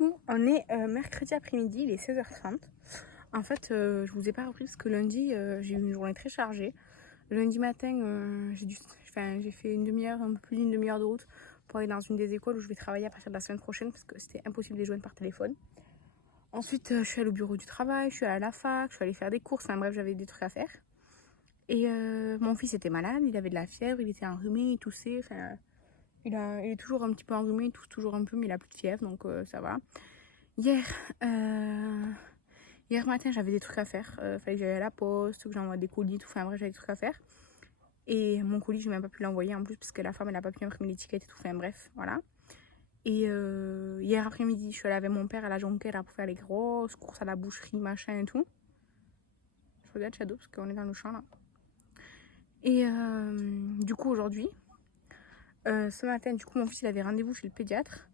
coup, on est mercredi après-midi, il est 16h30. En fait, je vous ai pas repris parce que lundi, j'ai eu une journée très chargée. Lundi matin, j'ai fait une demi-heure, un peu plus d'une demi-heure de route pour aller dans une des écoles où je vais travailler à partir de la semaine prochaine parce que c'était impossible de les joindre par téléphone. Ensuite, je suis allée au bureau du travail, je suis allée à la fac, je suis allée faire des courses. Enfin bref, j'avais des trucs à faire. Et mon fils était malade, il avait de la fièvre, il était enrhumé, il toussait. Enfin, il est toujours un petit peu enrhumé, il tousse toujours un peu, mais il a plus de fièvre, donc ça va. Hier, hier matin, j'avais des trucs à faire. Fallait que j'aille à la poste, que j'envoie des colis, tout. Enfin bref, j'avais des trucs à faire. Et mon colis, j'ai même pas pu l'envoyer en plus, parce que la femme, elle a pas pu imprimer l'étiquette et tout. Enfin bref, voilà. Et hier après-midi, je suis allée avec mon père à la Jonquère pour faire les grosses courses à la boucherie, machin et tout. Je regarde Shadow, parce qu'on est dans le champ là. Et du coup, aujourd'hui, ce matin, du coup, mon fils, il avait rendez-vous chez le pédiatre.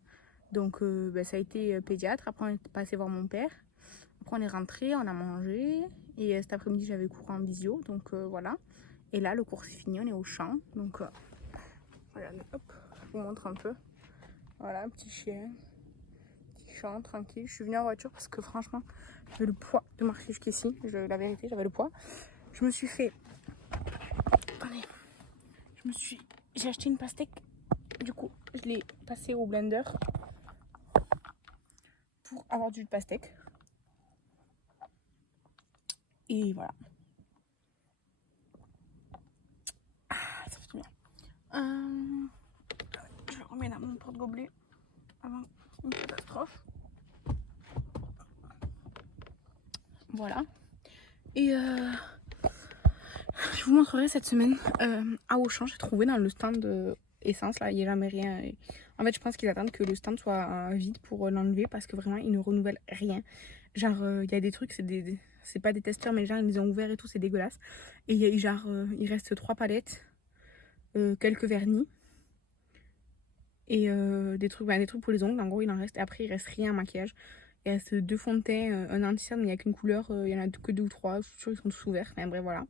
Donc, ça a été pédiatre. Après, on est passé voir mon père. Après, on est rentré, on a mangé. Et cet après-midi, j'avais cours en visio. Donc, voilà. Et là, le cours c'est fini, on est au champ. Donc, regardez, hop, je vous montre un peu. Voilà, un petit chien. Petit champ, tranquille. Je suis venue en voiture parce que franchement, j'avais le poids de marcher jusqu'ici. La vérité, j'avais le poids. Je me suis fait... Attendez. J'ai acheté une pastèque. Du coup, je l'ai passée au blender pour avoir du jus de pastèque. Et voilà. Ah, ça fait trop bien. Je le remets dans mon porte-gobelet avant une catastrophe. Voilà. Et je vous montrerai cette semaine à Auchan. J'ai trouvé dans le stand de essence là, il n'y a jamais rien. Et en fait, je pense qu'ils attendent que le stand soit vide pour l'enlever parce que vraiment, ils ne renouvellent rien. Genre, il y a des trucs, c'est pas des testeurs, mais genre, ils les ont ouverts et tout, c'est dégueulasse. Et il reste 3 palettes, quelques vernis. Et des trucs pour les ongles, en gros il en reste. Et après il reste rien en maquillage. Il reste 2 fonds de teint, un anti-cerne, mais il n'y a qu'une couleur. Il y en a que 2 ou 3, je suis sûre qu'ils sont tous ouverts. Enfin bref, voilà.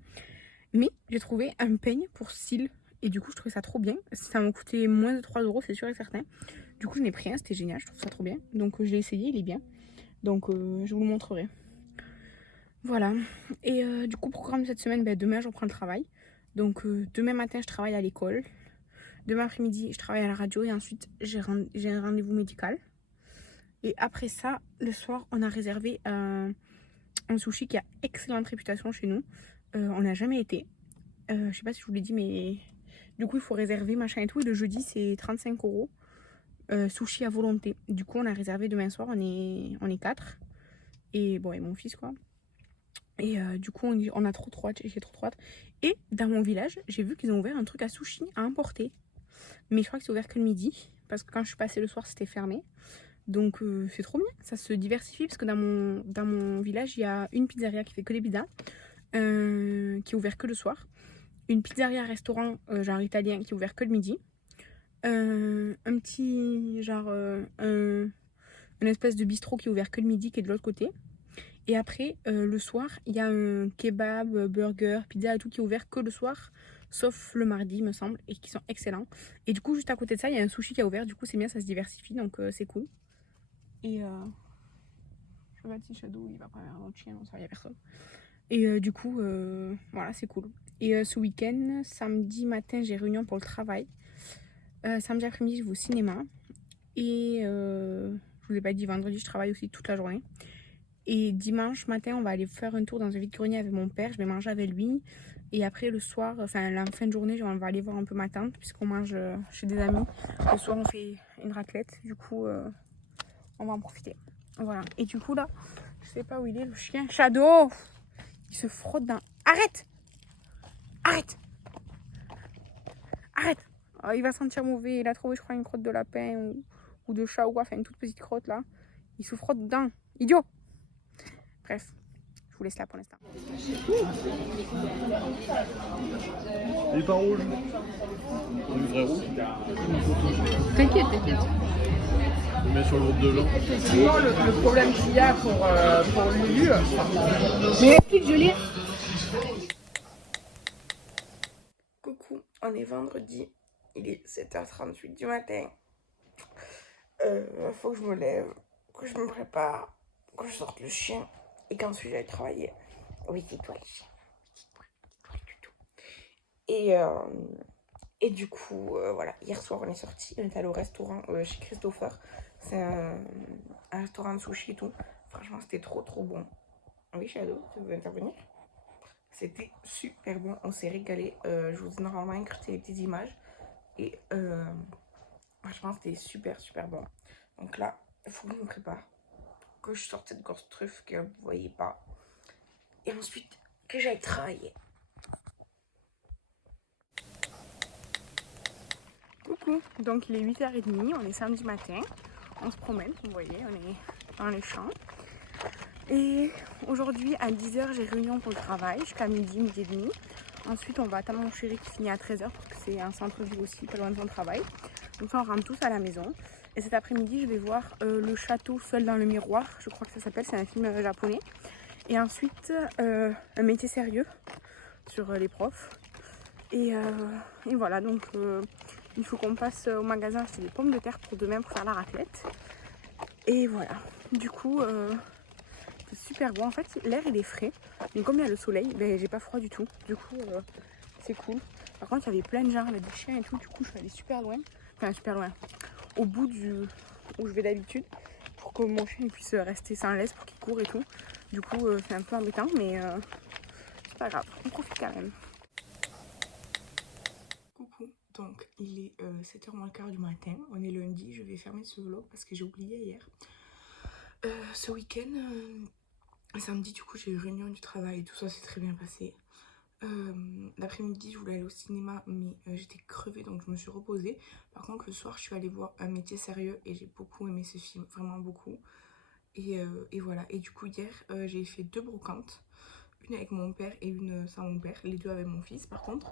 Mais j'ai trouvé un peigne pour cils. Et du coup je trouvais ça trop bien. Ça m'a coûté moins de 3 euros, c'est sûr et certain. Du coup je n'ai pris un, c'était génial, je trouve ça trop bien. Donc je l'ai essayé, il est bien. Donc je vous le montrerai. Voilà. Et du coup programme cette semaine, demain je reprends le travail. Donc demain matin je travaille à l'école. Demain après-midi, je travaille à la radio et ensuite j'ai un rendez-vous médical. Et après ça, le soir, on a réservé un sushi qui a excellente réputation chez nous. On n'a jamais été. Je sais pas si je vous l'ai dit, mais du coup, il faut réserver machin et tout. Et le jeudi, c'est 35 euros. Sushi à volonté. Du coup, on a réservé demain soir. On est 4. Et bon, et mon fils, quoi. Et du coup, on a trop hâte. J'ai trop hâte. Et dans mon village, j'ai vu qu'ils ont ouvert un truc à sushi à emporter. Mais je crois que c'est ouvert que le midi. Parce que quand je suis passée le soir, c'était fermé. Donc c'est trop bien. Ça se diversifie. Parce que dans mon village, il y a une pizzeria qui fait que des pizzas. Qui est ouvert que le soir. Une pizzeria restaurant genre italien qui est ouvert que le midi. Un petit genre... une espèce de bistrot qui est ouvert que le midi qui est de l'autre côté. Et après, le soir, il y a un kebab, burger, pizza et tout qui est ouvert que le soir, sauf le mardi, me semble, et qui sont excellents. Et du coup, juste à côté de ça, il y a un sushi qui a ouvert, du coup, c'est bien, ça se diversifie, donc c'est cool. Et je regarde si Shadow, il va prendre un autre chien, non, ça va, il n'y a personne. Et du coup, voilà, c'est cool. Et ce week-end, samedi matin, j'ai réunion pour le travail. Samedi après-midi, je vais au cinéma. Et je vous ai pas dit, vendredi, je travaille aussi toute la journée. Et dimanche matin, on va aller faire un tour dans un vide-grenier avec mon père. Je vais manger avec lui. Et après, le soir, enfin la fin de journée, on va aller voir un peu ma tante, puisqu'on mange chez des amis. Le soir, on fait une raclette. Du coup, on va en profiter. Voilà. Et du coup, là, je sais pas où il est, le chien. Shadow! Il se frotte dans... Arrête! Arrête! Arrête! Oh, il va sentir mauvais. Il a trouvé, je crois, une crotte de lapin ou de chat ou quoi. Enfin, une toute petite crotte, là. Il se frotte dedans. Idiot! Bref. Je vous laisse là pour l'instant. Il est pas rouge. On est vrai rouge. T'inquiète, t'inquiète. On le met sur le groupe de gens. Effectivement, le problème qu'il y a pour Lulu. Mais explique, Julie. Coucou, on est vendredi, il est 7h38 du matin. Faut que je me lève, que je me prépare, que je sorte le chien et qu'ensuite j'aille travailler. Oui, c'est toi le chien. Et du coup, voilà, hier soir on est sorti, on est allé au restaurant chez Christopher. C'est un restaurant de sushi et tout. Franchement, c'était trop bon. Oui, Shadow, tu veux intervenir? C'était super bon, on s'est régalé. Je vous ai normalement écrit les petites images. Et franchement, c'était super bon. Donc là, il faut que je me prépare, que je sorte cette grosse truffe que vous voyez pas. Et ensuite, que j'aille travailler. Coucou, donc il est 8h30, on est samedi matin. On se promène, vous voyez, on est dans les champs. Et aujourd'hui, à 10h, j'ai réunion pour le travail, jusqu'à midi et demi. Ensuite, on va attendre mon chéri qui finit à 13h parce que c'est un centre-ville aussi, pas loin de son travail. Donc ça, on rentre tous à la maison. Et cet après-midi, je vais voir Le Château Seul dans le Miroir, je crois que ça s'appelle, c'est un film japonais. Et ensuite, Un métier sérieux sur les profs. Et voilà, donc il faut qu'on passe au magasin acheter des pommes de terre pour demain pour faire la raclette. Et voilà, du coup, c'est super bon. En fait, l'air il est frais, mais comme il y a le soleil, ben, j'ai pas froid du tout. Du coup, c'est cool. Par contre, il y avait plein de gens, des chiens et tout. Du coup, je suis allée super loin, enfin super loin, au bout où je vais d'habitude, pour que mon chien puisse rester sans laisse, pour qu'il court et tout. Du coup, c'est un peu embêtant, mais c'est pas grave, on profite quand même. Coucou, donc il est 7h moins le quart du matin, on est lundi, je vais fermer ce vlog parce que j'ai oublié hier. Ce week-end, samedi du coup j'ai eu réunion du travail et tout ça s'est très bien passé. L'après-midi je voulais aller au cinéma mais j'étais crevée donc je me suis reposée. Par contre le soir je suis allée voir Un métier sérieux et j'ai beaucoup aimé ce film, vraiment beaucoup. Et voilà, et du coup hier j'ai fait 2 brocantes, une avec mon père et une sans mon père, les deux avec mon fils par contre.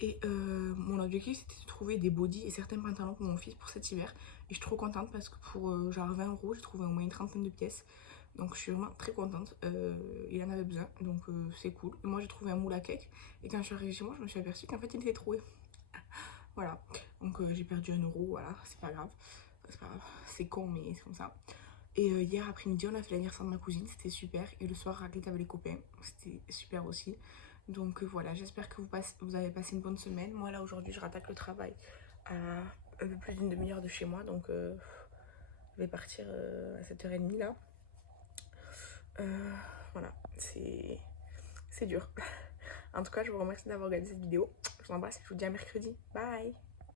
Et mon objectif c'était de trouver des bodys et certains pantalons pour mon fils pour cet hiver. Et je suis trop contente parce que pour genre 20 € j'ai trouvé au moins une trentaine de pièces. Donc je suis vraiment très contente, il en avait besoin donc c'est cool. Et moi j'ai trouvé un moule à cake et quand je suis arrivée chez moi je me suis aperçue qu'en fait il était troué. Voilà, donc j'ai perdu 1 €, voilà, c'est pas grave. C'est con mais c'est comme ça. Et hier après-midi on a fait l'anniversaire de ma cousine, c'était super. Et le soir raclette avec les copains, c'était super aussi. Donc voilà, j'espère que vous avez passé une bonne semaine. Moi là aujourd'hui je rattaque le travail à un peu plus d'une demi-heure de chez moi. Donc je vais partir à 7h30 là. Voilà, c'est dur. En tout cas je vous remercie d'avoir regardé cette vidéo. Je vous embrasse et je vous dis à mercredi. Bye.